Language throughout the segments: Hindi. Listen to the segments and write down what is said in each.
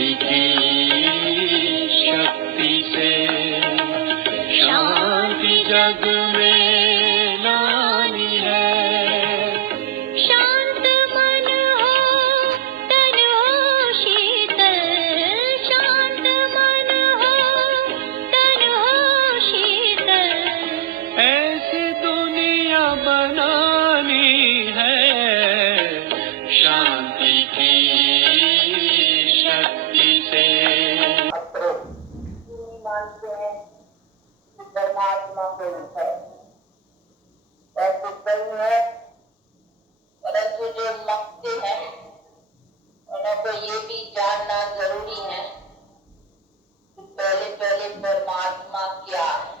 शांति की शक्ति से शांति जग में लानी है। शांत मन हो तन हो शीतल, शांत मन हो तन हो शीतल। ऐसी दुनिया बनानी है शांति की शक्ति से। मानते हैं कि परमात्मा कोई है, ऐसे कई है, परंतु जो मानते हैं उनको ये भी जानना जरूरी है कि पहले पहले परमात्मा क्या है,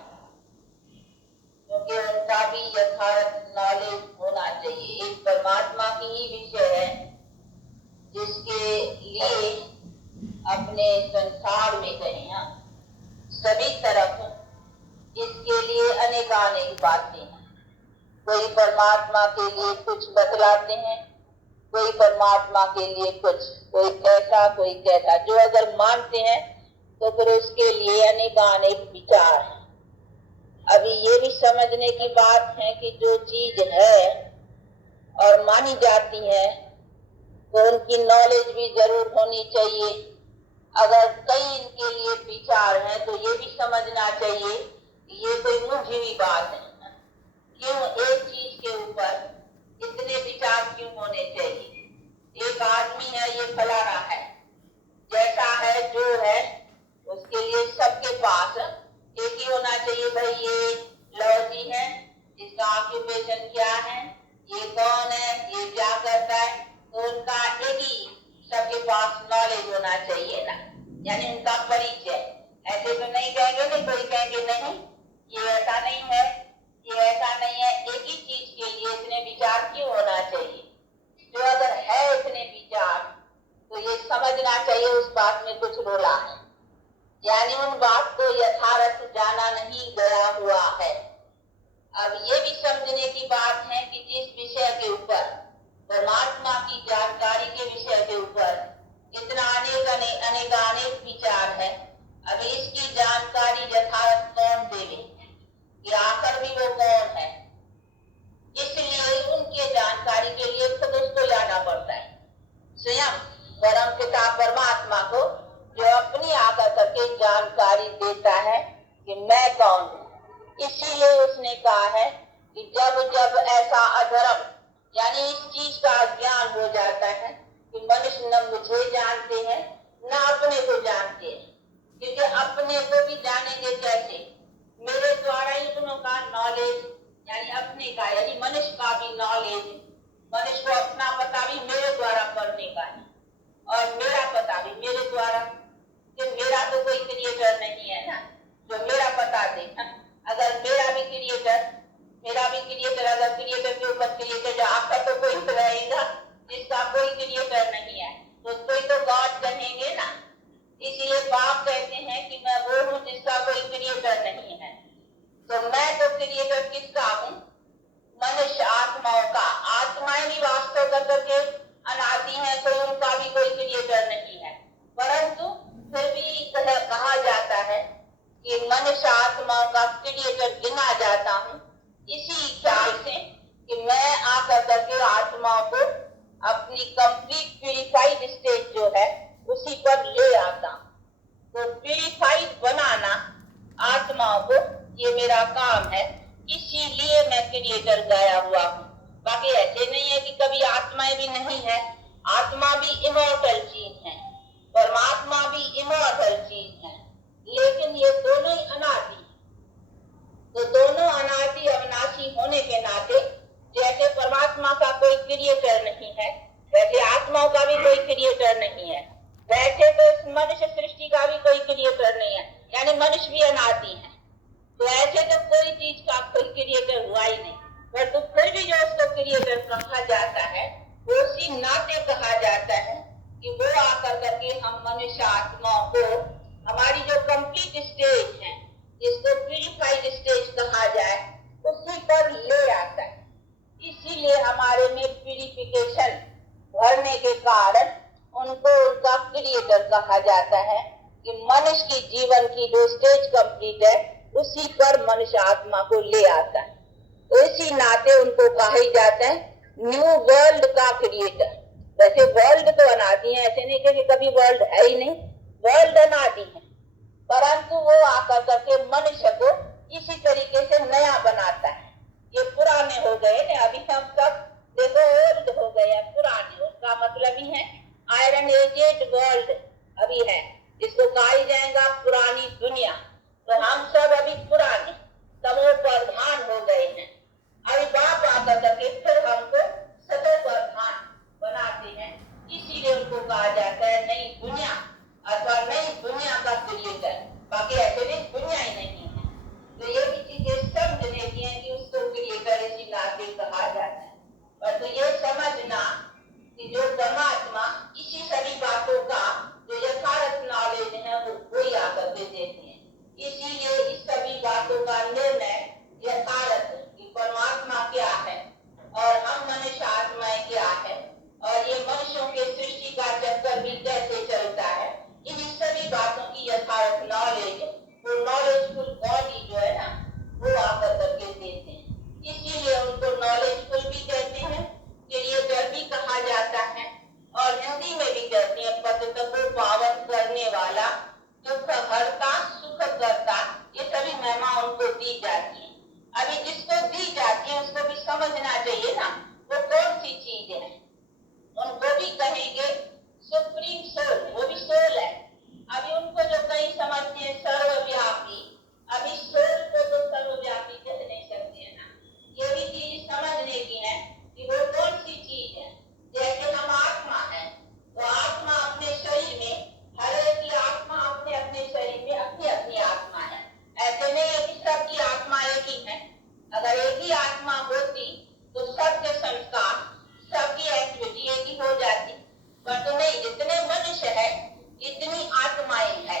क्योंकि उनका भी यथार्थ नॉलेज होना चाहिए। एक परमात्मा की ही विषय है जिसके लिए अपने संसार में कहें सभी तरफ इसके लिए अनेकानेक बातें हैं। कोई परमात्मा के लिए कुछ बतलाते हैं, कोई परमात्मा के लिए कुछ, कोई कैसा कोई कैसा। जो अगर मानते हैं तो फिर उसके लिए अनेकानेक विचार हैं। अभी ये भी समझने की बात है कि जो चीज है और मानी जाती है तो उनकी नॉलेज भी जरूर होनी चाहिए। अगर कई इनके लिए विचार हैं तो ये भी समझना चाहिए कि ये कोई मुझे भी बात है। क्यों एक चीज के ऊपर इतने विचार क्यों होने चाहिए? एक आदमी है, ये फलाना है, जैसा है जो है उसके लिए सबके पास एक ही होना चाहिए। भाई ये लॉजी है, इसका ऑक्यूपेशन क्या है, ये कौन है, ये क्या करता है, तो उनका एक ही सबके पास नॉलेज होना चाहिए ना, यानी उनका परिचय। ऐसे तो नहीं कहेंगे नहीं, कोई कहेंगे नहीं ये ऐसा नहीं है, ये ऐसा नहीं है। एक ही चीज के लिए इतने विचार क्यों होना चाहिए? जो अगर है इतने विचार तो ये समझना चाहिए उस बात में कुछ रोला है, यानी उन बात को यथार्थ जाना नहीं गया हुआ है। अब ये भी समझने की बात है कि जिस विषय के ऊपर परमात्मा की जानकारी के विषय के ऊपर इतना अनेक विचार है, अब इसकी जानकारी यथार्थ कौन देवे कि आखिर भी वो कौन है? इसलिए उनके जानकारी के लिए खुद उसको जाना पड़ता है, स्वयं परम पिता परमात्मा को, जो अपनी आकर करके जानकारी देता है कि मैं कौन हूँ। इसीलिए उसने कहा है कि जब जब ऐसा अधर्म यानी इस चीज का ज्ञान हो जाता है कि मनुष्य न मुझे जानते हैं न अपने को जानते हैं, क्योंकि अपने को भी जानेंगे कैसे? मेरे द्वारा ही दोनों का नॉलेज, यानी अपने का, यानी मनुष्य का भी नॉलेज, मनुष्य को अपना पता भी मेरे द्वारा पढ़ने का है और मेरा पता भी मेरे द्वारा, कि मेरा तो कोई क्रिएटर नहीं है ना जो मेरा पता दे। अगर मेरा भी क्रिएटर अगर क्रिएटर के ऊपर क्रिएटर, जो आपका तो कोई रहेगा जिसका कोई क्रिएटर नहीं है तो कोई तो गॉड कहेंगे ना। इसीलिए बाप कहते हैं कि मैं वो हूँ जिसका कोई क्रिएटर नहीं है। तो मैं तो क्रिएटर किसका हूँ? मनुष्य आत्माओं का। आत्माएं भी वास्तव करके अनादि है, तो उनका भी कोई क्रिएटर नहीं है, परंतु फिर भी कहा जाता है कि मनुष्य आत्माओं का क्रिएटर गिना जाता हूँ, इसी ख्याल से कि मैं आकर करके आत्माओं को अपनी कंप्लीट प्यूरिफाइड स्टेट जो है उसी पर ले आता हूँ। तो प्यूरिफाइड बनाना आत्माओं को ये मेरा काम है, इसीलिए मैं क्रिएटर गया हुआ हूँ। बाकी ऐसे नहीं है कि कभी आत्माएं भी नहीं है, आत्मा भी इमॉर्टल चीज है, परमात्मा भी इमॉर्टल चीज है, लेकिन ये दोनों ही अनादि। तो दोनों अनादि अविनाशी होने के नाते जैसे परमात्मा का कोई क्रिएटर नहीं है, वैसे आत्माओं का भी कोई क्रिएटर नहीं है। वैसे तो इस मनुष्य सृष्टि का भी कोई क्रिएटर नहीं है, यानी मनुष्य भी अनादि है। तो ऐसे तो कोई चीज का कोई क्रिएटर हुआ ही नहीं, पर तो फिर भी जो उसको क्रिएटर कहा जाता है वो उसी नाते कहा जाता है कि वो आकर करके हम मनुष्य आत्माओं को हमारी जो कंप्लीट स्टेज है, जिसको प्यूरिफाइड स्टेज कहा जाए, उसी पर ले आता है। इसीलिए हमारे में प्यूरिफिकेशन भरने के कारण उनको उनका क्रिएटर कहा जाता है कि मनुष्य की जीवन की जो स्टेज कंप्लीट है उसी पर मनुष्य आत्मा को ले आता है। तो इसी नाते उनको कहा ही जाता है न्यू वर्ल्ड का क्रिएटर। वैसे वर्ल्ड तो अनादि है, ऐसे नहीं कि कभी वर्ल्ड है ही नहीं, वर्ल्ड अनादि है, परंतु वो आकर करके मनुष्य को इसी तरीके से नया बनाता है। ये पुराने हो गए ना, अभी हम सब देखो ओल्ड हो गए हैं, पुराने, उसका मतलब ही है आयरन एजेड वर्ल्ड अभी है, जिसको कहा ही जाएगा पुरानी दुनिया। तो हम सब अभी पुराने तमो प्रधान हो गए हैं। अभी बाप आकर करके फिर हमको सतो प्रधान बनाते हैं, इसीलिए उनको कहा जाता है नई दुनिया अथवा नई दुनिया का क्रिएटर। बाकी ऐसे नहीं दुनिया ही नहीं है। तो ये भी चीजें समझने की है कि उसको क्रिएटर इसी नाते कहा जाता है। और तो ये समझना कि जो परमात्मा इसी सभी बातों का जो यथार्थ नॉलेज है वो कोई आकर के देते हैं। इसीलिए इस सभी बातों का निर्णय यथार्थ कि परमात्मा क्या है और हम मनुष्य आत्माएं क्या है और ये मनुष्यों के सृष्टि का चक्कर भी कैसे चलता है, इन सभी बातों की यथार्थ नॉलेज वो नॉलेजफुल बॉडी जो है ना वो आकर करके देते हैं। इसीलिए उनको नॉलेजफुल भी कहते हैं, क्रिएटर भी कहा जाता है और हिंदी में भी कहते हैं पतित को पावन करने वाला, दुख हरता, सुख करता, ये सभी महिमा उनको दी जाती है। अभी जिसको दी जाती है उसको भी समझना चाहिए ना वो कौन सी चीज है। उनको भी कहेंगे सुप्रीम सोल, वो भी सोल है। अभी उनको जो कई समझते हैं सर्वव्यापी, अभी सोल को तो सर्वव्यापी कह नहीं सकते हैं ना। ये भी चीज समझने की है कि वो कौन सी चीज है। जैसे हम आत्मा है तो आत्मा अपने शरीर में, हर एक की आत्मा अपने अपने शरीर में अपनी अपनी आत्मा है। ऐसे नहीं है कि सबकी आत्मा एक ही है। अगर एक ही आत्मा होती तो सबके संस्कार, सबकी एक्टिविटी एक ही हो जाती, पर तो नहीं, जितने मनुष्य है इतनी आत्माएं है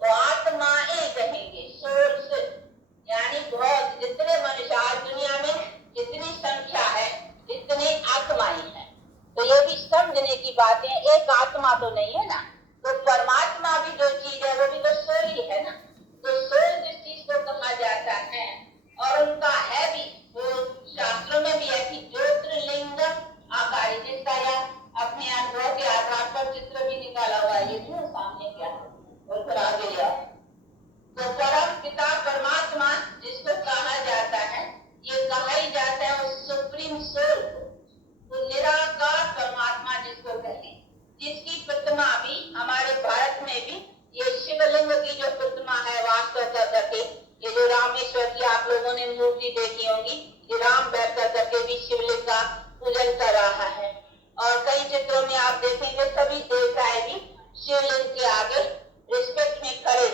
तो आत्माएं कहेंगे सोल्स, यानी बहुत जितने मनुष्य आज दुनिया में जितनी संख्या है इतनी आत्माएं है। तो ये भी समझने की बातें, एक आत्मा तो नहीं है ना। तो परमात्मा भी जो चीज है वो भी तो सोल ही है ना। तो सोल जिस चीज को कहा जाता है और उनका है भी, वो शास्त्रों में भी है कि ज्योतिर्लिंगम आकार, जिसका यह अपने अनुभव के आधार पर चित्र भी निकाला हुआ है। ये जो सामने क्या और फिर आगे लिया। तो परम पिता परमात्मा जिसको कहा जाता है, ये कहा ही जाता है उस सुप्रीम सोल को। तो निराकार परमात्मा जिसको कहें, जिसकी प्रतिमा भी हमारे भारत में भी ये शिवलिंग की जो प्रतिमा है वास्तव कर करके, ये जो रामेश्वर की आप लोगों ने मूर्ति देखी होगी, ये राम बैठ कर करके भी शिवलिंग का पूजन कर रहा है। और कई चित्रों में आप देखेंगे सभी देवताएं भी शिवलिंग के आगे रिस्पेक्ट में खड़े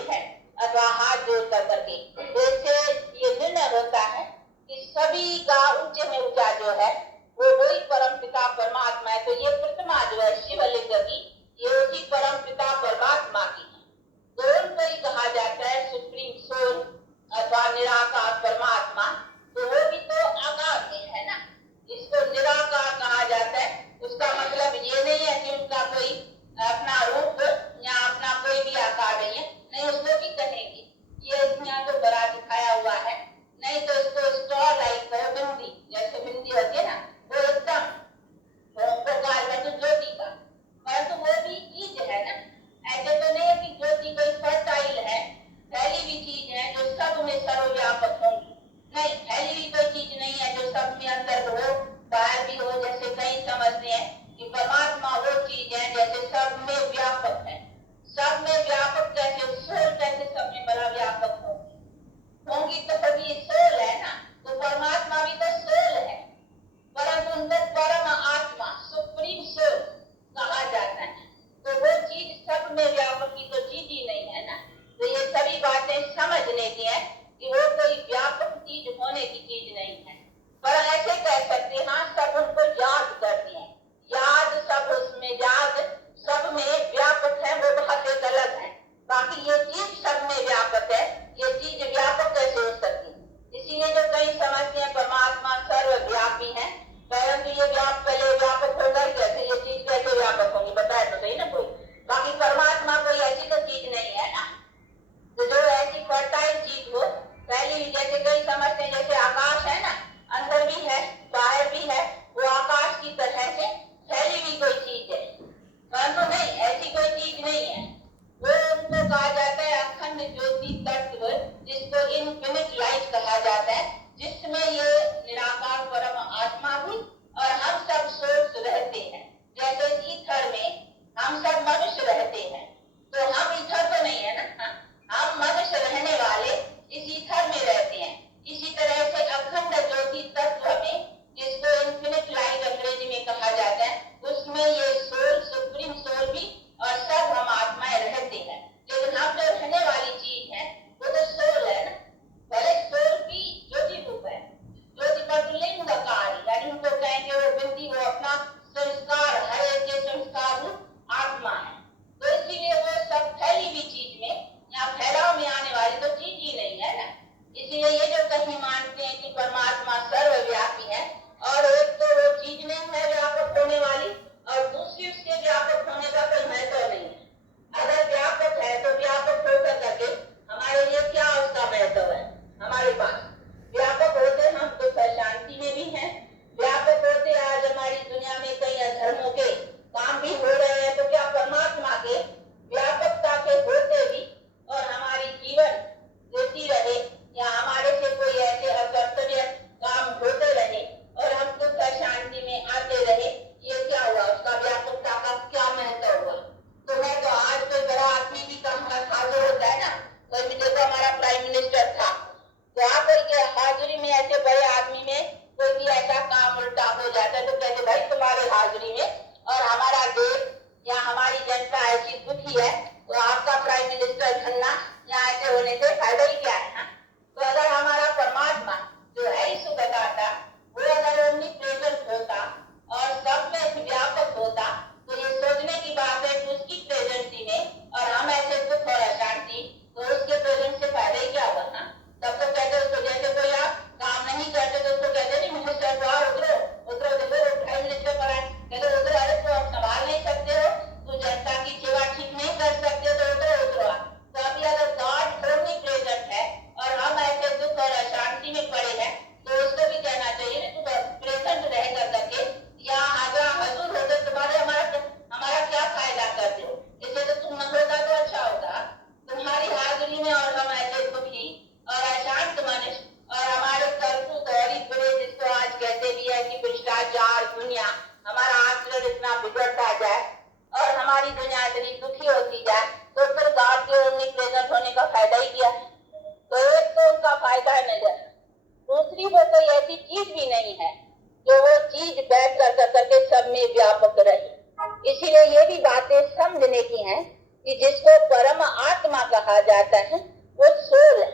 कि जिसको परम आत्मा कहा जाता है वो सोल है।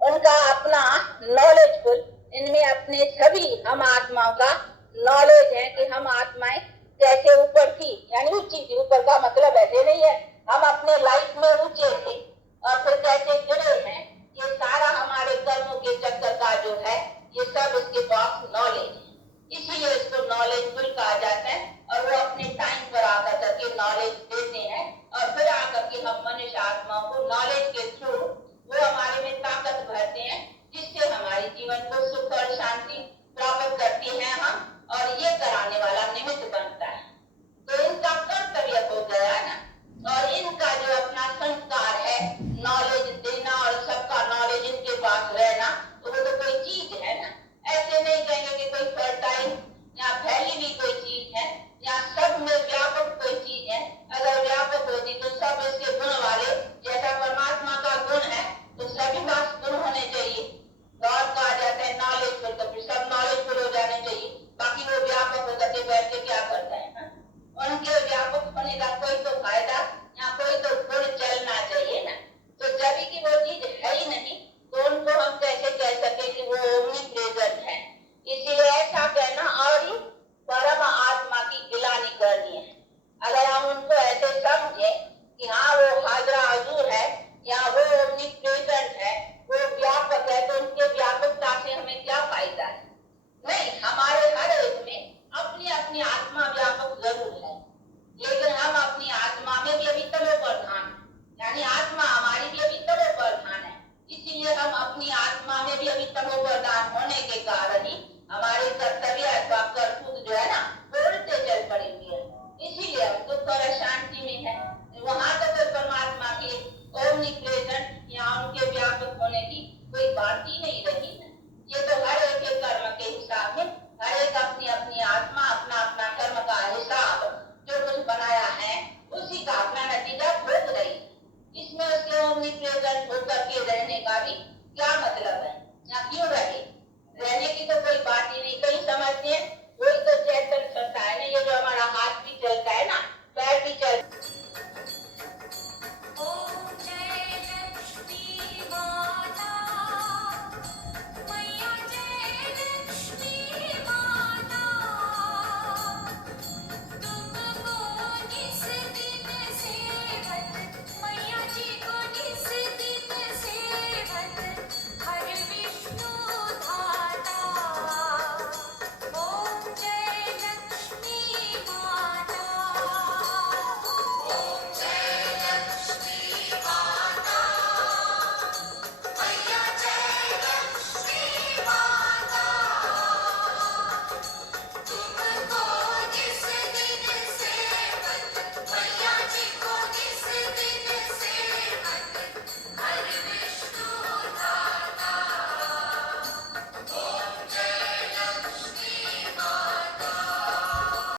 उनका अपना नॉलेजफुल, इनमें अपने सभी हम आत्माओं का नॉलेज है कि हम आत्माएं कैसे ऊपर थी, यानी ऊंची थी। ऊपर का मतलब ऐसे नहीं है हम अपने लाइफ में